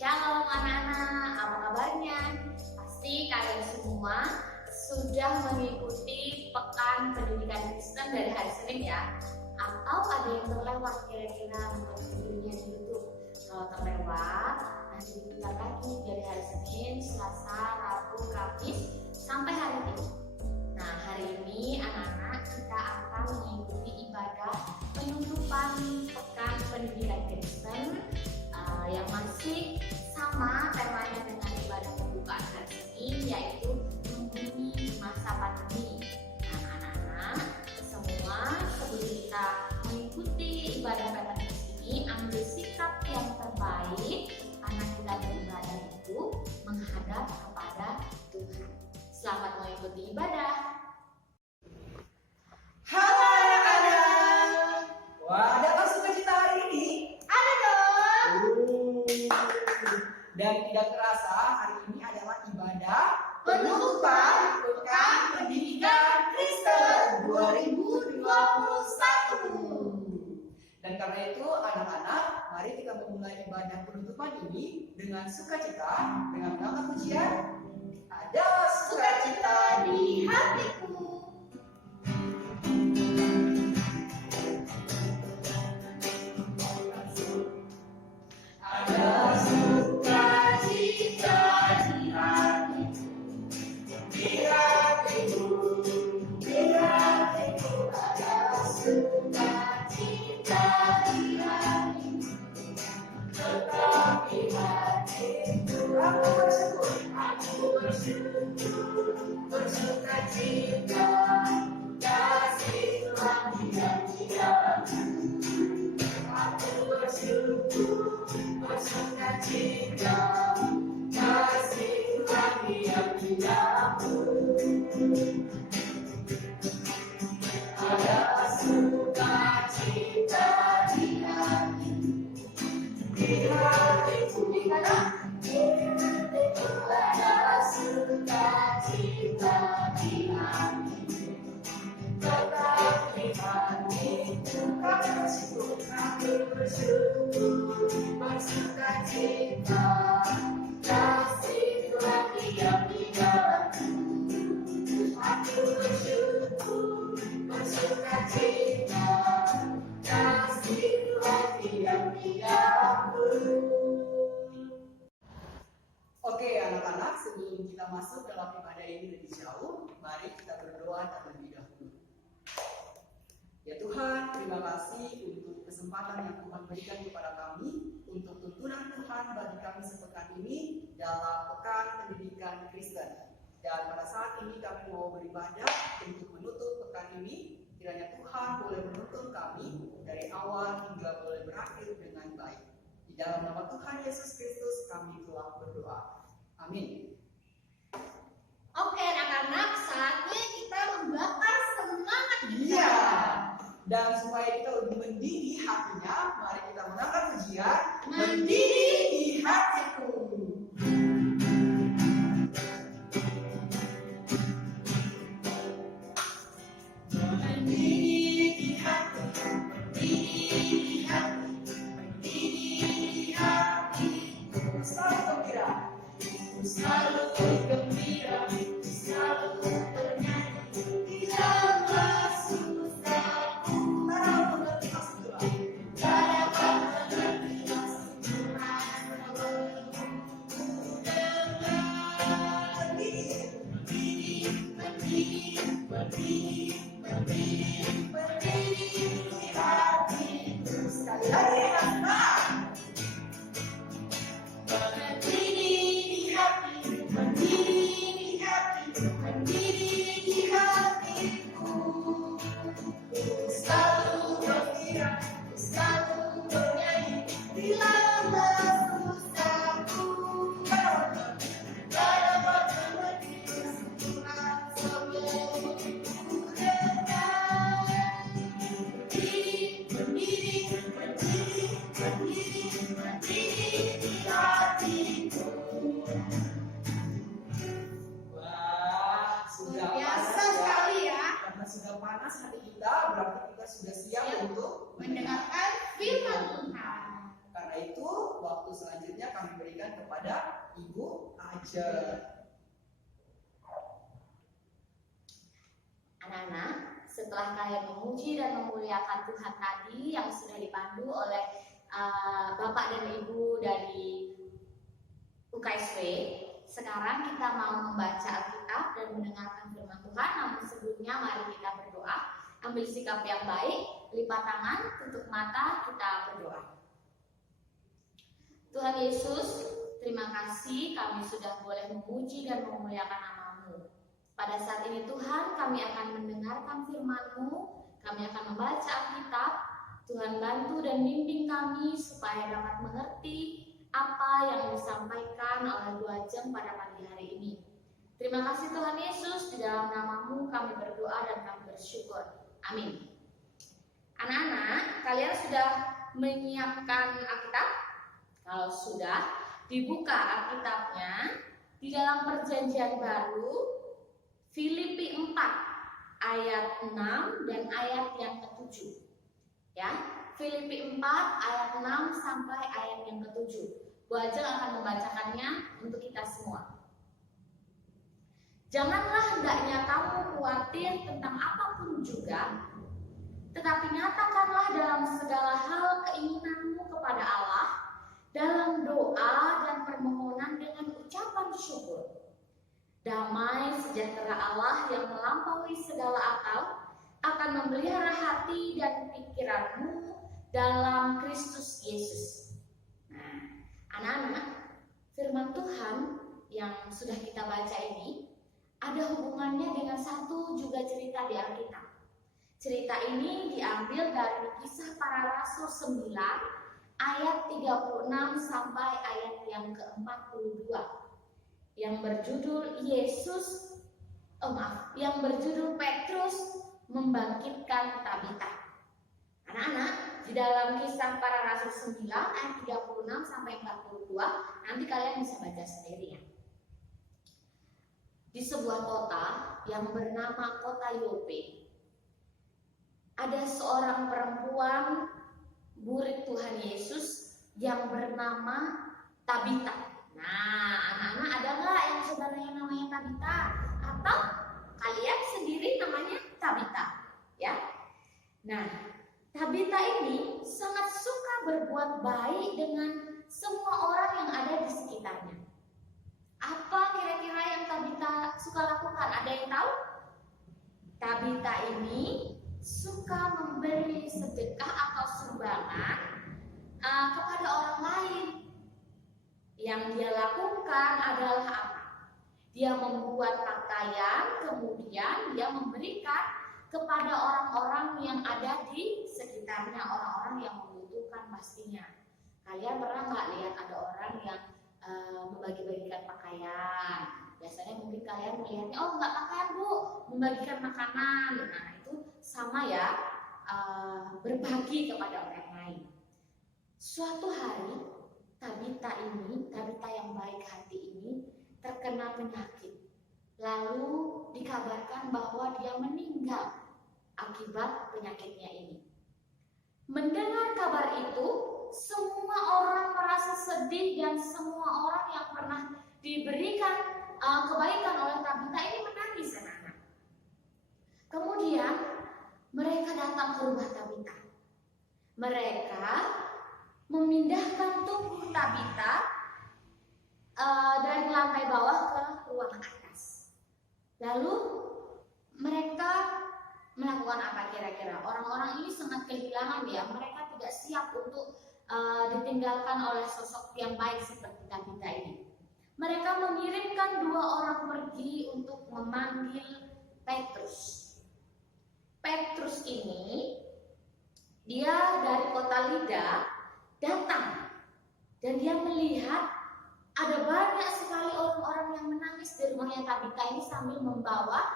Shalom anak-anak, apa kabarnya? Pasti kalian semua sudah mengikuti pekan pendidikan Kristen dari hari Senin ya? Atau ada yang terlewat kira-kira buat videonya di YouTube? Kalau terlewat, nanti diputar lagi dari hari Senin, Selasa, Rabu, Kamis, sampai hari ini. Nah, hari ini anak-anak kita akan mengikuti ibadah penutupan pekan pendidikan Kristen yang masih sama temanya dengan ibadah pembukaan hari ini, yaitu menghuni masa pandemi. Nah, anak-anak semua sebelum kita mengikuti ibadah pekan ini, ambil sikap yang terbaik anak kita beribadah itu menghadap kepada Tuhan. Selamat mengikuti ibadah. Halo anak-anak. Wah, adakah sukacita hari ini? Ada dong. Dan tidak terasa hari ini adalah ibadah Penutupan Pekan Pendidikan Kristen 2021. Dan karena itu anak-anak, mari kita memulai ibadah penutupan ini dengan sukacita, dengan mengangkat pujian. Ada sukacita di hatiku. Ada sukacita di hatiku, di hatiku, di hatiku. Ada sukacita di hatiku, tetapi hatiku aku bersyukur, bersukacita, kasih Tuhan diam-diam. Aku bersyukur, bersukacita, kasih Tuhan diam-diam. Ada sukacita di hatiku, di hatiku, di hatiku. Ada sukacita di hatiku, tetapi hatiku aku bersyukur, bersukacita, kasih Tuhan diam-diam. Aku bersyukur, bersukacita, kasih Tuhan diam-diam. Oke anak-anak, sebelum kita masuk dalam ibadah ini lebih jauh, mari kita berdoa terlebih dahulu. Ya Tuhan, terima kasih untuk kesempatan yang Tuhan berikan kepada kami untuk tuntunan Tuhan bagi kami sepekan ini dalam pekan pendidikan Kristen. Dan pada saat ini kami mau beribadah untuk menutup pekan ini. Kiranya Tuhan boleh menuntun kami dari awal hingga boleh berakhir dengan baik. Di dalam nama Tuhan Yesus Kristus kami telah berdoa. Amin. Oke anak-anak, saatnya kita membakar semangat kita. Iya. Dan supaya kita lebih mendidih hatinya, mari kita mengangkat pujian mendidih di hatiku. Mendidih di hati, mendidih di hati, mendidih di hatiku. Selalu gembira, selalu gembira, selalu bernyanyi di dalam susahku. Karena mengerti maksud Tuhan, karena mengerti maksud Tuhan. Mendidih, mendidih, mendidih, mendidih, mendidih di hatiku. Sekali lagi, anak. Mendidih di hati, mendidih di hati, mendidih di hatiku. Selalu gembira, selalu bernyanyi di lama susahku. Karena mengerti Tuhan sebelum ku datang. Mendidih, mendidih, mendidih, mendidih, mendidih di hatiku. Wah, sudah Biasa panas sekali ya. Karena sudah panas hati kita, berarti kita sudah siap untuk Mendengarkan firman Tuhan. Karena itu, waktu Waktu selanjutnya kami berikan kepada Ibu Aja. Anak-anak, setelah kalian memuji dan memuliakan Tuhan tadi yang sudah dipandu oleh Bapak dan Ibu dari UKSW, sekarang kita mau membaca Alkitab dan mendengarkan firman Tuhan. Namun sebelumnya mari kita berdoa. Ambil sikap yang baik, lipat tangan, tutup mata, kita berdoa. Tuhan Yesus, terima kasih kami sudah boleh memuji dan memuliakan nama-Mu. Pada saat ini Tuhan, kami akan mendengarkan firman-Mu, kami akan membaca Alkitab. Tuhan bantu dan bimbing kami supaya dapat mengerti apa yang disampaikan oleh Bu Ajeng pada pagi hari ini. Terima kasih Tuhan Yesus, di dalam nama-Mu kami berdoa dan kami bersyukur. Amin. Anak-anak, kalian sudah menyiapkan Alkitab? Kalau sudah, dibuka Alkitabnya di dalam Perjanjian Baru Filipi 4 ayat 6 dan ayat yang ke-7. Ya, Filipi 4 ayat 6 sampai ayat yang ke-7. Bu Ajeng akan membacakannya untuk kita semua. Janganlah hendaknya kamu khawatir tentang apapun juga, tetapi nyatakanlah dalam segala hal keinginanmu kepada Allah dalam doa dan permohonan dengan ucapan syukur. Damai sejahtera Allah yang melampaui segala akal akan memelihara hati dan pikiranmu dalam Kristus Yesus. Nah, anak-anak, firman Tuhan yang sudah kita baca ini ada hubungannya dengan satu juga cerita di Alkitab. Cerita ini diambil dari Kisah Para Rasul 9 ayat 36 sampai ayat yang ke-42 yang berjudul yang berjudul Petrus membangkitkan Tabita. Anak-anak, di dalam Kisah Para Rasul 9 ayat 36 sampai 42 nanti kalian bisa baca sendiri ya. Di sebuah kota yang bernama kota Yope, ada seorang perempuan murid Tuhan Yesus yang bernama Tabita. Nah, anak-anak ada nggak yang saudaranya namanya Tabita? Atau kalian sendiri namanya Tabita? Ya. Nah, Tabita ini sangat suka berbuat baik dengan semua orang yang ada di sekitarnya. Apa kira-kira yang Tabita suka lakukan? Ada yang tahu? Tabita ini suka memberi sedekah atau sumbangan kepada orang lain. Yang dia lakukan adalah apa? Dia membuat pakaian, kemudian dia memberikan kepada orang-orang yang ada di sekitarnya, orang-orang yang membutuhkan pastinya. Kalian pernah nggak lihat ada orang yang membagi-bagikan pakaian? Biasanya mungkin kalian melihatnya, oh nggak pakaian bu, membagikan makanan. Nah itu sama ya, berbagi kepada orang lain. Suatu hari Tabita yang baik hati ini terkena penyakit. Lalu dikabarkan bahwa dia meninggal akibat penyakitnya ini. Mendengar kabar itu, semua orang merasa sedih dan semua orang yang pernah diberikan kebaikan oleh Tabita ini menangis, anak-anak. Kemudian mereka datang ke rumah Tabita. Mereka memindahkan tubuh Tabita dari lantai bawah ke ruang atas. Lalu mereka melakukan apa kira-kira? Orang-orang ini sangat kehilangan ya. Mereka tidak siap untuk ditinggalkan oleh sosok yang baik seperti Tabita ini. Mereka mengirimkan 2 orang pergi untuk memanggil Petrus. Petrus ini dia dari kota Lida datang dan dia melihat ada banyak sekali orang-orang yang menangis di rumahnya Tabita ini sambil membawa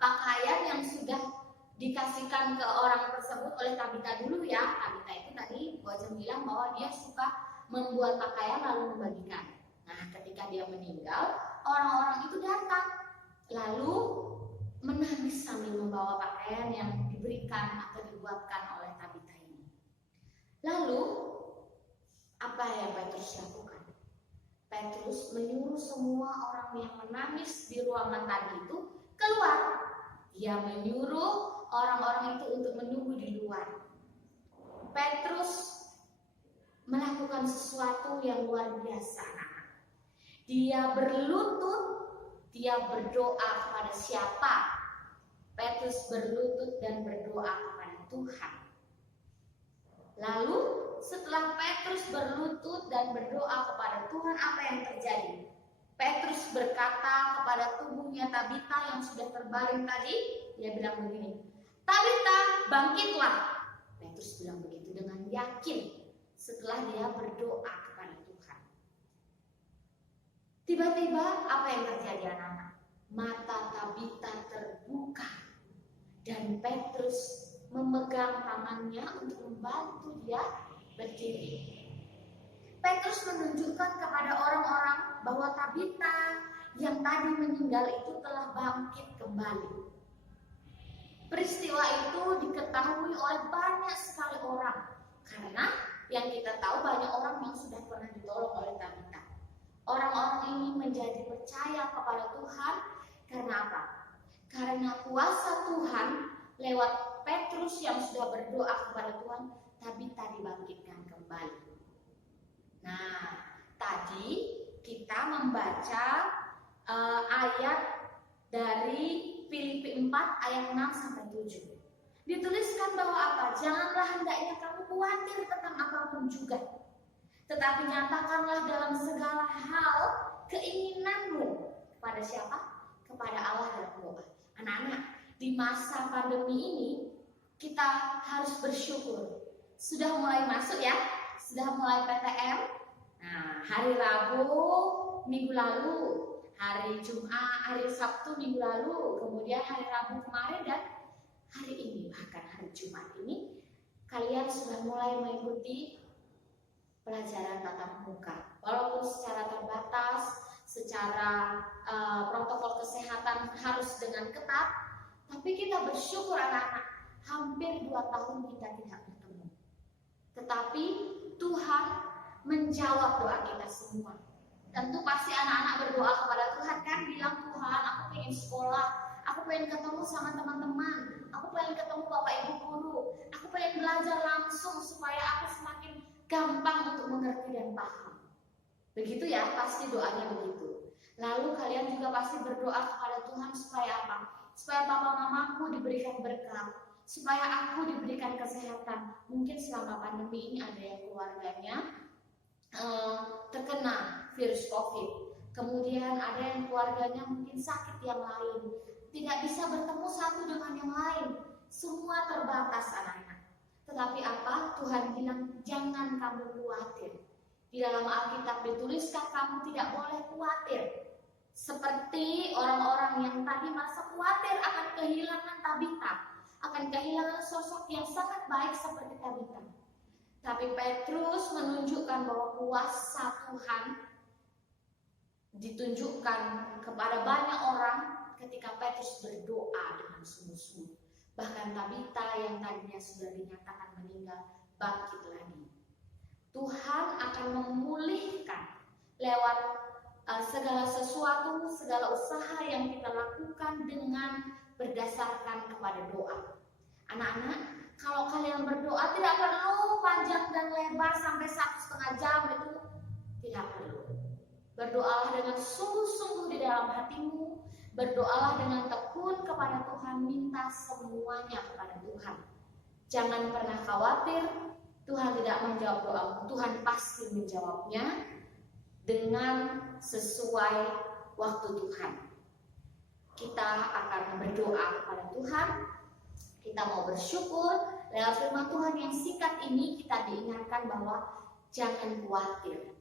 pakaian yang sudah dikasihkan ke orang tersebut oleh Tabita dulu ya. Tabita itu tadi Bu Ajeng bilang bahwa dia suka membuat pakaian lalu membagikan. Nah, ketika dia meninggal, orang-orang itu datang lalu menangis sambil membawa pakaian yang diberikan atau dibuatkan oleh Tabita ini. Lalu Apa yang Petrus lakukan? Petrus menyuruh semua orang yang menangis di ruangan tadi itu keluar. Dia menyuruh orang-orang itu untuk menunggu di luar. Petrus melakukan sesuatu yang luar biasa. Dia berlutut, dia berdoa kepada siapa? Petrus berlutut dan berdoa kepada Tuhan. Lalu setelah Petrus berlutut dan berdoa kepada Tuhan, apa yang terjadi? Petrus berkata kepada tubuhnya Tabita yang sudah terbaring tadi, dia bilang begini, "Tabita, bangkitlah." Petrus bilang begitu dengan yakin setelah dia berdoa kepada Tuhan. Tiba-tiba apa yang terjadi anak-anak? Mata Tabita terbuka dan Petrus memegang tangannya untuk membantu dia berdiri. Petrus menunjukkan kepada orang-orang bahwa Tabita yang tadi meninggal itu telah bangkit kembali. Peristiwa itu diketahui oleh banyak sekali orang, karena yang kita tahu banyak orang yang sudah pernah ditolong oleh Tabita. Orang-orang ini menjadi percaya kepada Tuhan karena apa? Karena kuasa Tuhan lewat Petrus yang sudah berdoa kepada Tuhan, Tabita dibangkitkan kembali. Nah, tadi kita membaca ayat dari Filipi 4 ayat 6 sampai 7. Dituliskan bahwa apa? Janganlah hendaknya kamu khawatir tentang apapun juga, tetapi nyatakanlah dalam segala hal keinginanmu kepada siapa? Kepada Allah dalam doa. Anak-anak, di masa pandemi ini kita harus bersyukur. Sudah mulai masuk ya, sudah mulai PTM. Nah, hari Rabu minggu lalu, hari Jumat, hari Sabtu minggu lalu, kemudian hari Rabu kemarin dan hari ini, bahkan hari Jumat ini, kalian sudah mulai mengikuti pelajaran tatap muka. Walaupun secara terbatas, secara protokol kesehatan harus dengan ketat, tapi kita bersyukur anak-anak, hampir 2 tahun kita tidak bertemu. Tetapi Tuhan menjawab doa kita semua. Tentu pasti anak-anak berdoa kepada Tuhan kan, bilang, Tuhan aku pengen sekolah, aku pengen ketemu sama teman-teman, aku pengen ketemu bapak ibu guru, aku pengen belajar langsung supaya aku semakin gampang untuk mengerti dan paham. Begitu ya, pasti doanya begitu. Lalu kalian juga pasti berdoa kepada Tuhan supaya apa? Supaya papa mamaku diberikan berkat, supaya aku diberikan kesehatan. Mungkin selama pandemi ini ada yang keluarganya terkena virus COVID, kemudian ada yang keluarganya mungkin sakit yang lain, tidak bisa bertemu satu dengan yang lain, semua terbatas anak-anak. Tetapi apa? Tuhan bilang, jangan kamu khawatir. Di dalam Alkitab dituliskan kamu tidak boleh khawatir. Seperti orang-orang yang tadi merasa khawatir akan kehilangan Tabita, akan kehilangan sosok yang sangat baik seperti Tabita. Tapi Petrus menunjukkan bahwa kuasa Tuhan ditunjukkan kepada banyak orang ketika Petrus berdoa dengan sungguh-sungguh. Bahkan Tabita yang tadinya sudah dinyatakan meninggal bangkit lagi. Tuhan akan memulihkan lewat segala sesuatu, segala usaha yang kita lakukan dengan berdasarkan kepada doa. Anak-anak, kalau kalian berdoa tidak perlu panjang dan lebar sampai 1,5 jam, itu tidak perlu. Berdoalah dengan sungguh-sungguh di dalam hatimu, berdoalah dengan tekun kepada Tuhan, minta semuanya kepada Tuhan. Jangan pernah khawatir, Tuhan tidak menjawab doamu, Tuhan pasti menjawabnya dengan sesuai waktu Tuhan. Kita akan berdoa kepada Tuhan, kita mau bersyukur. Lewat firman Tuhan yang singkat ini kita diingatkan bahwa jangan khawatir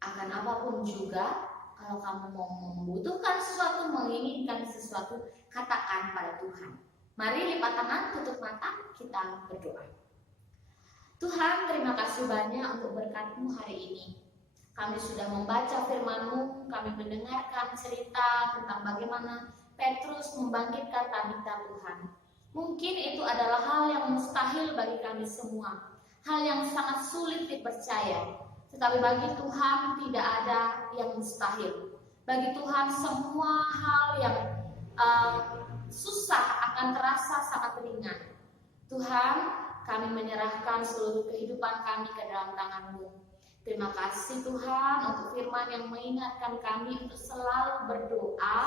akan apapun juga. Kalau kamu mau membutuhkan sesuatu, menginginkan sesuatu, katakan pada Tuhan. Mari lipat tangan, tutup mata, kita berdoa. Tuhan, terima kasih banyak untuk berkat-Mu hari ini. Kami sudah membaca firman-Mu, kami mendengarkan cerita tentang bagaimana Petrus membangkitkan Tabita, Tuhan. Mungkin itu adalah hal yang mustahil bagi kami semua, hal yang sangat sulit dipercaya. Tetapi bagi Tuhan tidak ada yang mustahil. Bagi Tuhan semua hal yang susah akan terasa sangat ringan. Tuhan, kami menyerahkan seluruh kehidupan kami ke dalam tangan-Mu. Terima kasih Tuhan untuk firman yang mengingatkan kami untuk selalu berdoa,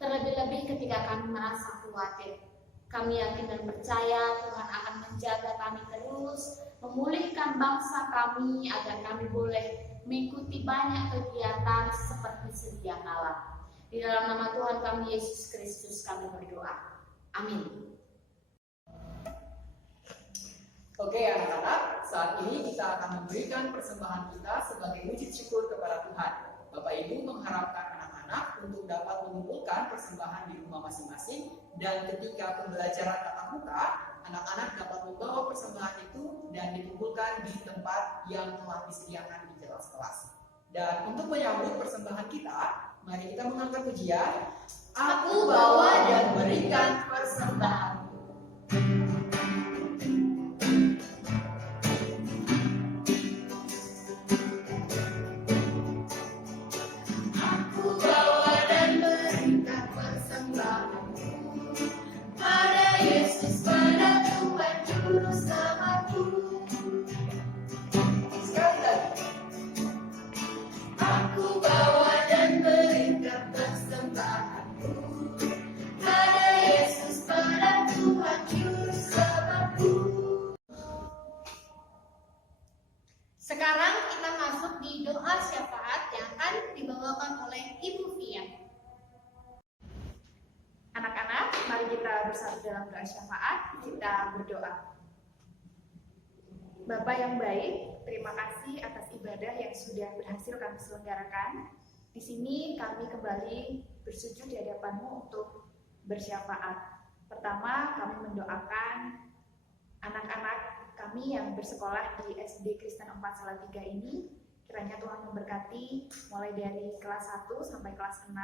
terlebih-lebih ketika kami merasa khawatir. Kami yakin dan percaya Tuhan akan menjaga kami terus, memulihkan bangsa kami agar kami boleh mengikuti banyak kegiatan seperti sedia kala. Di dalam nama Tuhan kami Yesus Kristus kami berdoa. Amin. Oke anak-anak, saat ini kita akan memberikan persembahan kita sebagai wujud syukur kepada Tuhan. Bapak Ibu mengharapkan anak-anak untuk dapat mengumpulkan persembahan di rumah masing-masing, dan ketika pembelajaran tatap muka, anak-anak dapat membawa persembahan itu dan dikumpulkan di tempat yang telah disediakan di kelas-kelas. Dan untuk menyambut persembahan kita, mari kita mengangkat pujian, Aku bawa dan berikan persembahan. Sekarang kita masuk di doa syafaat yang akan dibawakan oleh Ibu Fia. Anak-anak, mari kita bersatu dalam doa syafaat, kita berdoa. Bapa yang baik, terima kasih atas ibadah yang sudah berhasil kami selenggarakan. Di sini kami kembali bersujud di hadapan-Mu untuk bersyafaat. Pertama, kami mendoakan anak-anak kami yang bersekolah di SD Kristen 4 Salatiga ini, kiranya Tuhan memberkati mulai dari kelas 1 sampai kelas 6,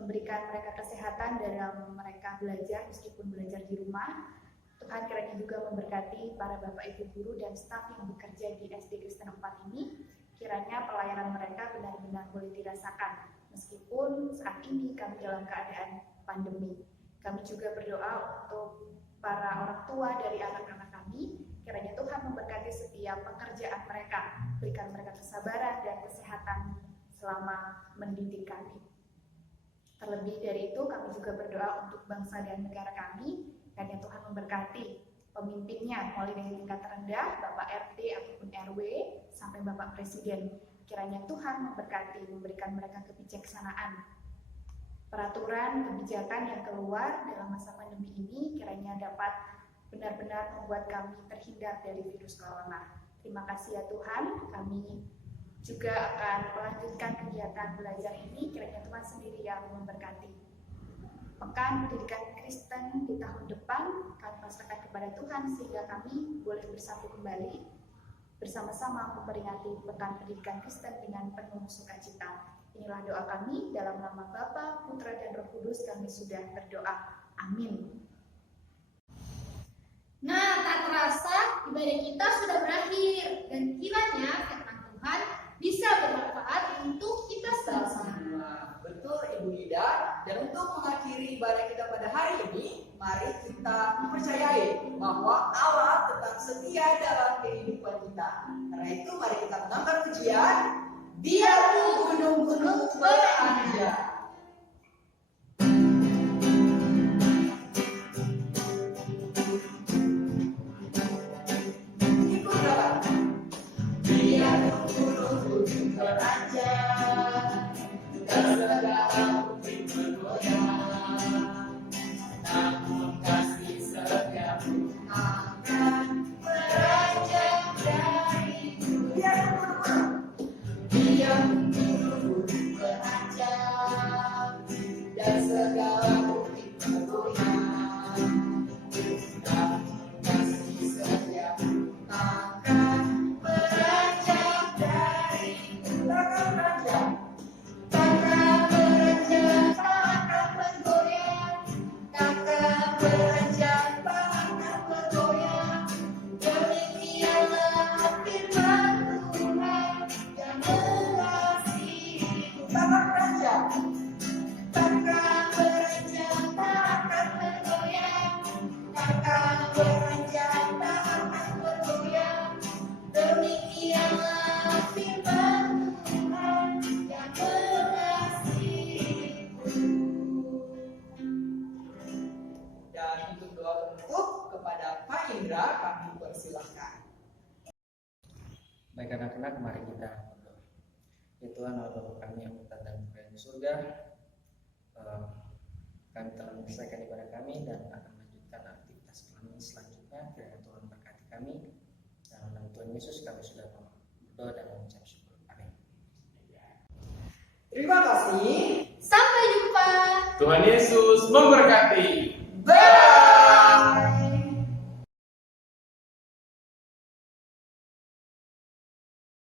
memberikan mereka kesehatan dalam mereka belajar meskipun belajar di rumah. Tuhan kiranya juga memberkati para bapak ibu guru dan staf yang bekerja di SD Kristen 4 ini, kiranya pelayanan mereka benar-benar boleh dirasakan meskipun saat ini kami dalam keadaan pandemi. Kami juga berdoa untuk para orang tua dari anak-anak kami, kiranya Tuhan memberkati setiap pekerjaan mereka, berikan mereka kesabaran dan kesehatan selama mendidik kami. Terlebih dari itu, kami juga berdoa untuk bangsa dan negara kami, kiranya Tuhan memberkati pemimpinnya, mulai dari tingkat terendah, Bapak RT ataupun RW, sampai Bapak Presiden. Kiranya Tuhan memberkati, memberikan mereka kebijaksanaan. Peraturan, kebijakan yang keluar dalam masa pandemi ini, kiranya dapat benar-benar membuat kami terhindar dari virus corona. Terima kasih ya Tuhan, kami juga akan melanjutkan kegiatan belajar ini, kiranya Tuhan sendiri yang memberkati. Pekan Pendidikan Kristen di tahun depan kami pasrahkan kepada Tuhan sehingga kami boleh bersatu kembali bersama-sama memperingati Pekan Pendidikan Kristen dengan penuh sukacita. Inilah doa kami, dalam nama Bapa, Putra, dan Roh Kudus kami sudah berdoa. Amin. Nah, tak terasa ibadah kita sudah berakhir dan kiranya firman Tuhan bisa bermanfaat untuk kita bersama. Betul Ibu Ida, dan untuk mengakhiri ibadah kita pada hari ini, mari kita mempercayai bahwa Allah tetap setia dalam kehidupan kita. Karena itu mari kita mengangkat pujian, biarpun gunung-gunung beranjak. Baik anak-anak, mari kita berdoa. Ya Tuhan, Allah Bapa kami yang berada di surga, kami telah menyelesaikan ibadah kami dan akan melanjutkan aktivitas kami selanjutnya. Kiranya Tuhan berkati kami. Dalam nama Tuhan Yesus kami sudah berdoa dan mengucap syukur. Amin. Terima kasih. Sampai jumpa. Tuhan Yesus memberkati. Bye.